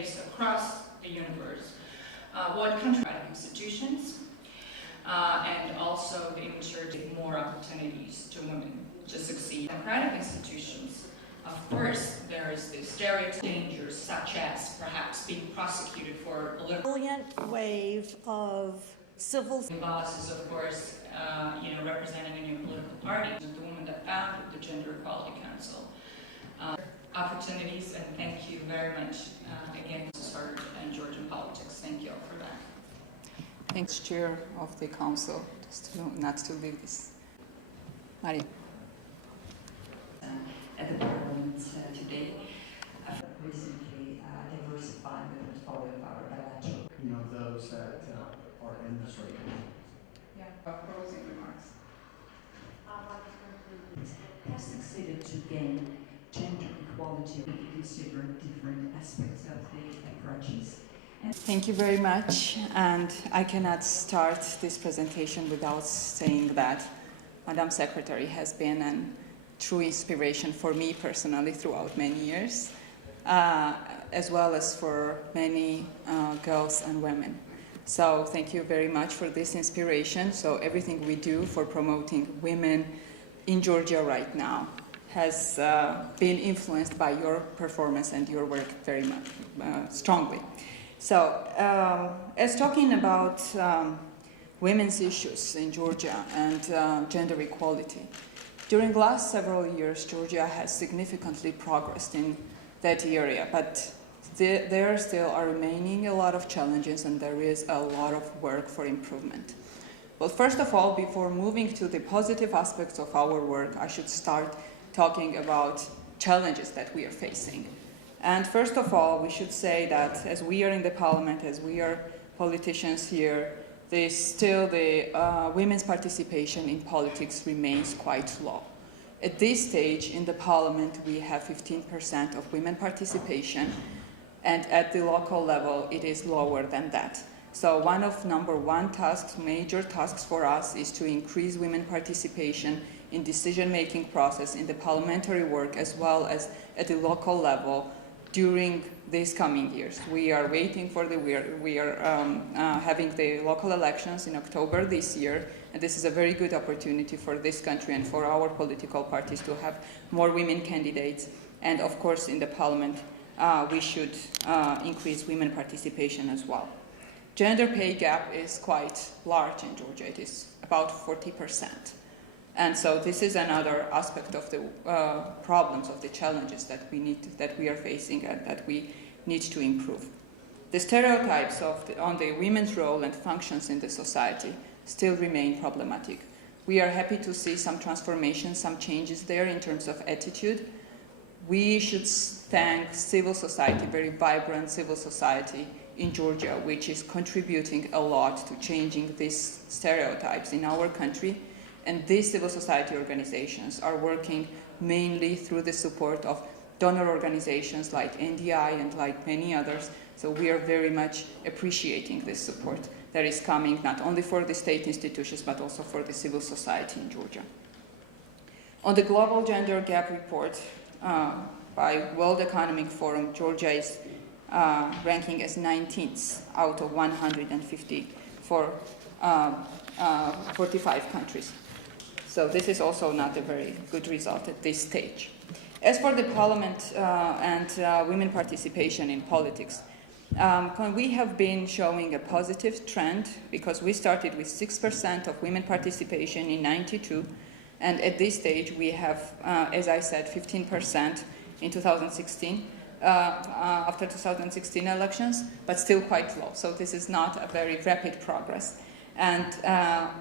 face across the universe. What contract institutions and also the ensure more opportunities to women to succeed. Democratic institutions, of course, there is the stereotype dangers such as perhaps being prosecuted for political. Brilliant wave of civil Bosses, of course, representing a new political party. The woman that founded the Gender Equality Council. Opportunities, and thank you very much again to start in Georgian politics. Thank you all for that. Thanks, Chair of the Council, just not to leave this. Maria. At the Parliament today, recently diversified the portfolio of our bilateral. Those that are in the circle. Yeah, closing remarks. Has succeeded to gain gender equality. We consider different aspects of the approaches. Thank you very much, and I cannot start this presentation without saying that Madam Secretary has been a true inspiration for me personally throughout many years, as well as for many girls and women. So thank you very much for this inspiration. So everything we do for promoting women in Georgia right now has been influenced by your performance and your work very much strongly. So, as talking about women's issues in Georgia and gender equality, during the last several years, Georgia has significantly progressed in that area, but there still are remaining a lot of challenges and there is a lot of work for improvement. Well, first of all, before moving to the positive aspects of our work, I should start talking about challenges that we are facing. And first of all, we should say that as we are in the parliament, as we are politicians here, still the women's participation in politics remains quite low. At this stage in the parliament, we have 15% of women participation, and at the local level, it is lower than that. So one of number one tasks, major tasks for us, is to increase women participation in decision-making process, in the parliamentary work, as well as at the local level during these coming years. We are waiting for we are having the local elections in October this year, and this is a very good opportunity for this country and for our political parties to have more women candidates. And of course, in the parliament, we should increase women participation as well. Gender pay gap is quite large in Georgia. It is about 40%. And so this is another aspect of the problems, of the challenges that we are facing and that we need to improve. The stereotypes on the women's role and functions in the society still remain problematic. We are happy to see some transformation, some changes there in terms of attitude. We should thank civil society, very vibrant civil society in Georgia, which is contributing a lot to changing these stereotypes in our country. And these civil society organizations are working mainly through the support of donor organizations like NDI and like many others. So we are very much appreciating this support that is coming not only for the state institutions, but also for the civil society in Georgia. On the Global Gender Gap Report by World Economic Forum, Georgia is ranking as 19th out of 150 for 45 countries. So this is also not a very good result at this stage. As for the parliament and women participation in politics, we have been showing a positive trend because we started with 6% of women participation in '92, and at this stage we have, as I said, 15% in 2016, after 2016 elections, but still quite low. So this is not a very rapid progress. And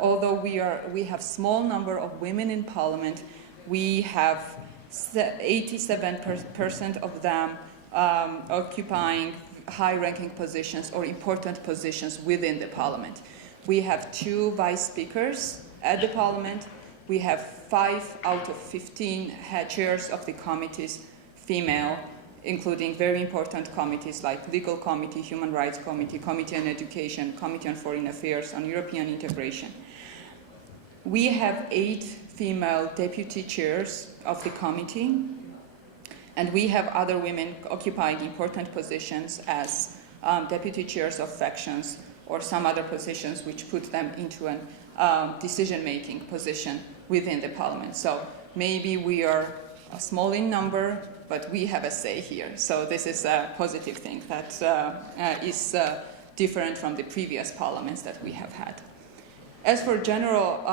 although we have small number of women in parliament, we have 87% of them occupying high-ranking positions or important positions within the parliament. We have 2 vice speakers at the parliament. We have 5 out of 15 chairs of the committees female, including very important committees like Legal Committee, Human Rights Committee, Committee on Education, Committee on Foreign Affairs, on European Integration. We have 8 female deputy chairs of the committee, And we have other women occupying important positions as deputy chairs of factions or some other positions which put them into a decision-making position within the parliament. So maybe we are small in number, but we have a say here. So this is a positive thing that is different from the previous parliaments that we have had. As for general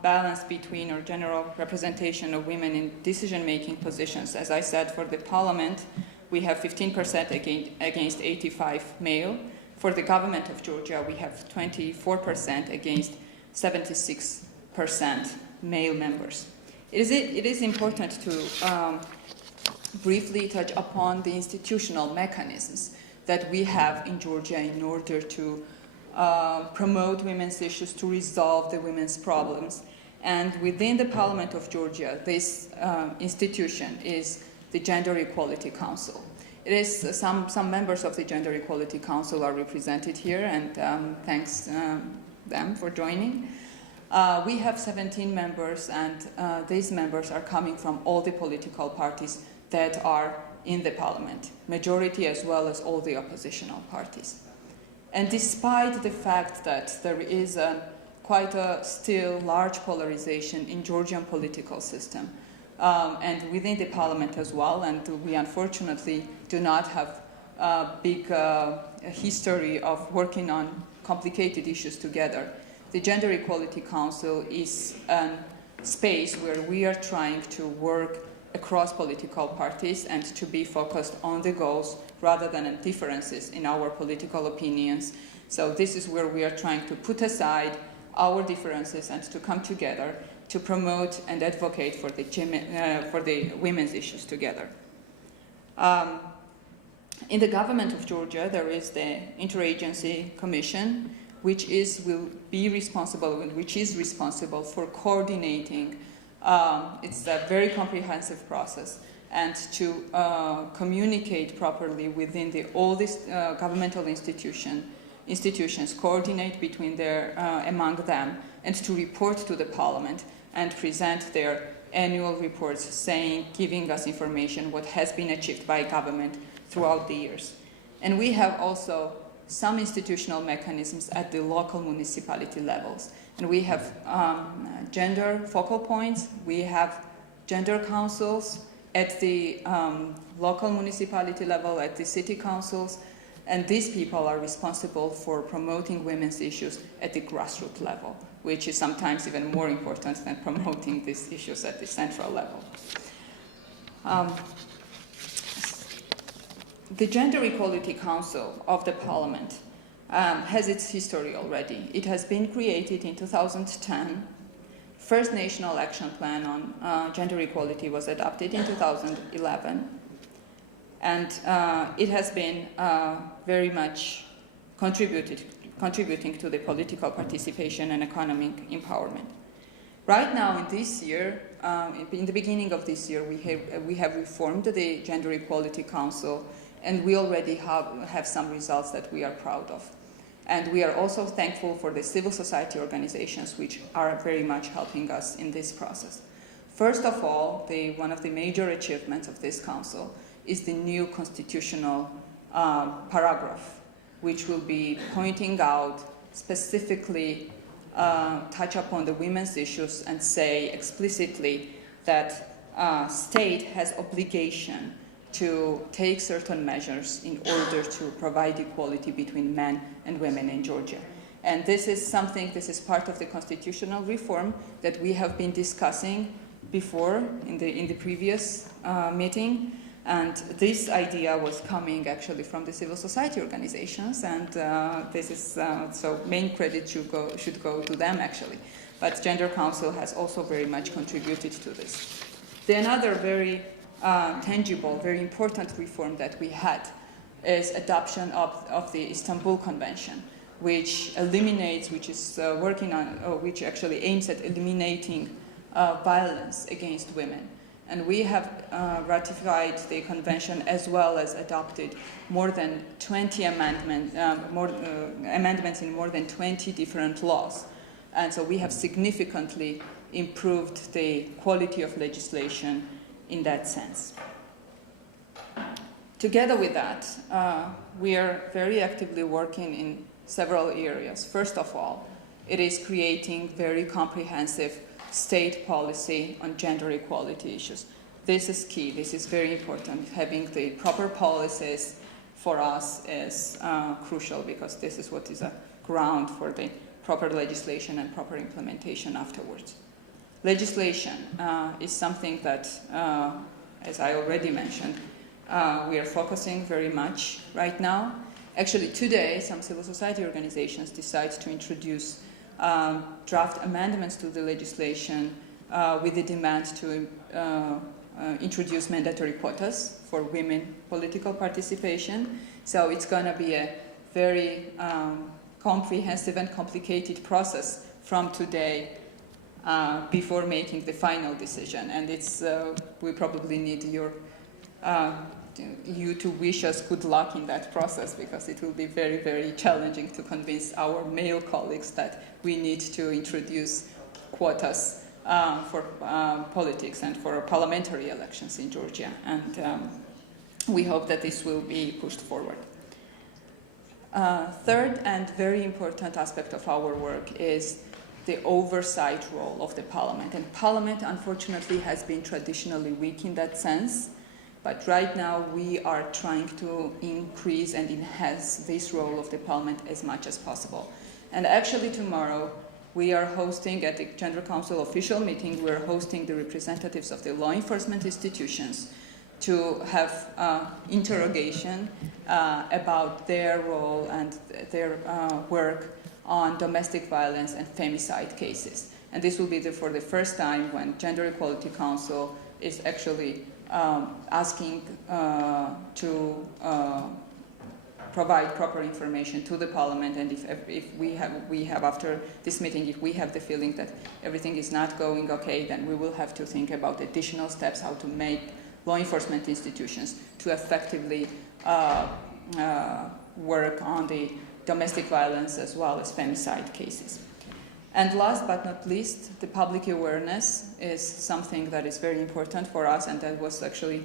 balance between or general representation of women in decision-making positions, as I said, for the parliament, we have 15% against 85 male. For the government of Georgia, we have 24% against 76% male members. It is important to briefly touch upon the institutional mechanisms that we have in Georgia in order to promote women's issues, to resolve the women's problems. And within the Parliament of Georgia, this institution is the Gender Equality Council. It is some members of the Gender Equality Council are represented here, and thanks them for joining. We have 17 members, and these members are coming from all the political parties that are in the parliament, majority as well as all the oppositional parties. And despite the fact that there is quite a still large polarization in Georgian political system, and within the parliament as well, and we unfortunately do not have a big history of working on complicated issues together, the Gender Equality Council is a space where we are trying to work across political parties and to be focused on the goals rather than on differences in our political opinions. So this is where we are trying to put aside our differences and to come together to promote and advocate for the women's issues together. In the government of Georgia, there is the Interagency Commission, which is responsible for coordinating. It's a very comprehensive process, and to communicate properly within all these governmental institutions, coordinate between among them, and to report to the parliament and present their annual reports giving us information what has been achieved by government throughout the years. And we have also some institutional mechanisms at the local municipality levels. And we have gender focal points, we have gender councils at the local municipality level, at the city councils, and these people are responsible for promoting women's issues at the grassroots level, which is sometimes even more important than promoting these issues at the central level. The Gender Equality Council of the Parliament has its history already. It has been created in 2010. First National Action Plan on Gender Equality was adopted in 2011. And it has been very much contributing to the political participation and economic empowerment. Right now, in this year, in the beginning of this year, we have reformed the Gender Equality Council, and we already have some results that we are proud of. And we are also thankful for the civil society organizations, which are very much helping us in this process. First of all, one of the major achievements of this council is the new constitutional paragraph, which will be pointing out specifically, touch upon the women's issues and say explicitly that state has obligation to take certain measures in order to provide equality between men and women in Georgia. And this is part of the constitutional reform that we have been discussing before in the previous meeting. And this idea was coming actually from the civil society organizations, and this is so main credit should go to them actually. But Gender Council has also very much contributed to this. Another very tangible, very important reform that we had is adoption of the Istanbul Convention, which actually aims at eliminating violence against women. And we have ratified the convention as well as adopted more than 20 amendments in more than 20 different laws. And so we have significantly improved the quality of legislation in that sense. Together with that, we are very actively working in several areas. First of all, it is creating very comprehensive state policy on gender equality issues. This is key. This is very important. Having the proper policies for us is crucial, because this is what is a ground for the proper legislation and proper implementation afterwards. Legislation is something that, as I already mentioned, we are focusing very much right now. Actually, today, some civil society organizations decide to introduce draft amendments to the legislation with the demand to introduce mandatory quotas for women political participation. So it's going to be a very comprehensive and complicated process from today before making the final decision. And it's we probably need you to wish us good luck in that process, because it will be very, very challenging to convince our male colleagues that we need to introduce quotas for politics and for parliamentary elections in Georgia. And we hope that this will be pushed forward. Third and very important aspect of our work is the oversight role of the parliament. And parliament, unfortunately, has been traditionally weak in that sense. But right now, we are trying to increase and enhance this role of the parliament as much as possible. And actually, tomorrow, we are hosting, at the Gender Council official meeting, we're hosting the representatives of the law enforcement institutions to have interrogation about their role and their work on domestic violence and femicide cases. And this will be for the first time when Gender Equality Council is actually asking to provide proper information to the parliament. And if we have after this meeting, if we have the feeling that everything is not going okay, then we will have to think about additional steps, how to make law enforcement institutions to effectively work on the domestic violence as well as femicide cases. And last but not least, the public awareness is something that is very important for us, and that was actually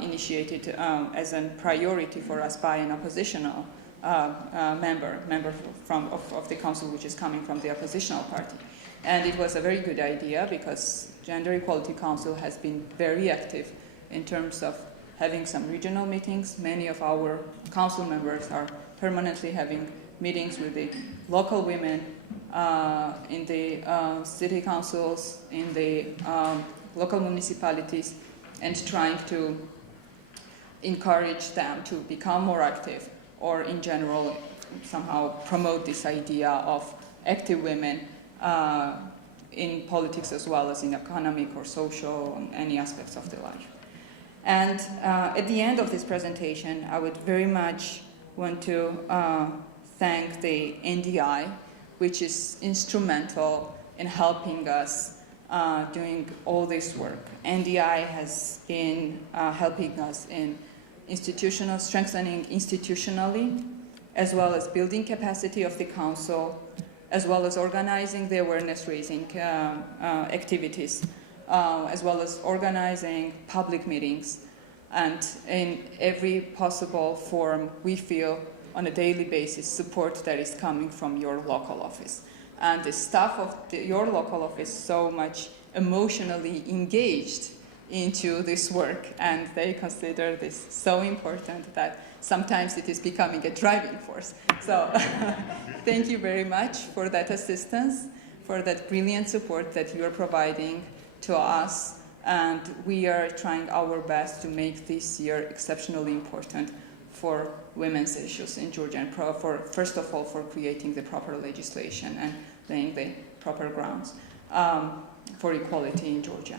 initiated as a priority for us by an oppositional member of the council, which is coming from the oppositional party. And it was a very good idea, because Gender Equality Council has been very active in terms of having some regional meetings. Many of our council members are permanently having meetings with the local women in the city councils, in the local municipalities, and trying to encourage them to become more active, or in general somehow promote this idea of active women in politics as well as in economic or social and any aspects of their life. And at the end of this presentation, I would very much want to thank the NDI, which is instrumental in helping us doing all this work. NDI has been helping us in strengthening institutionally, as well as building capacity of the council, as well as organizing the awareness-raising activities, as well as organizing public meetings. And in every possible form, we feel on a daily basis support that is coming from your local office. And the staff of your local office so much emotionally engaged into this work, and they consider this so important that sometimes it is becoming a driving force. So thank you very much for that assistance, for that brilliant support that you are providing to us. And we are trying our best to make this year exceptionally important for women's issues in Georgia, and first of all, for creating the proper legislation and laying the proper grounds for equality in Georgia.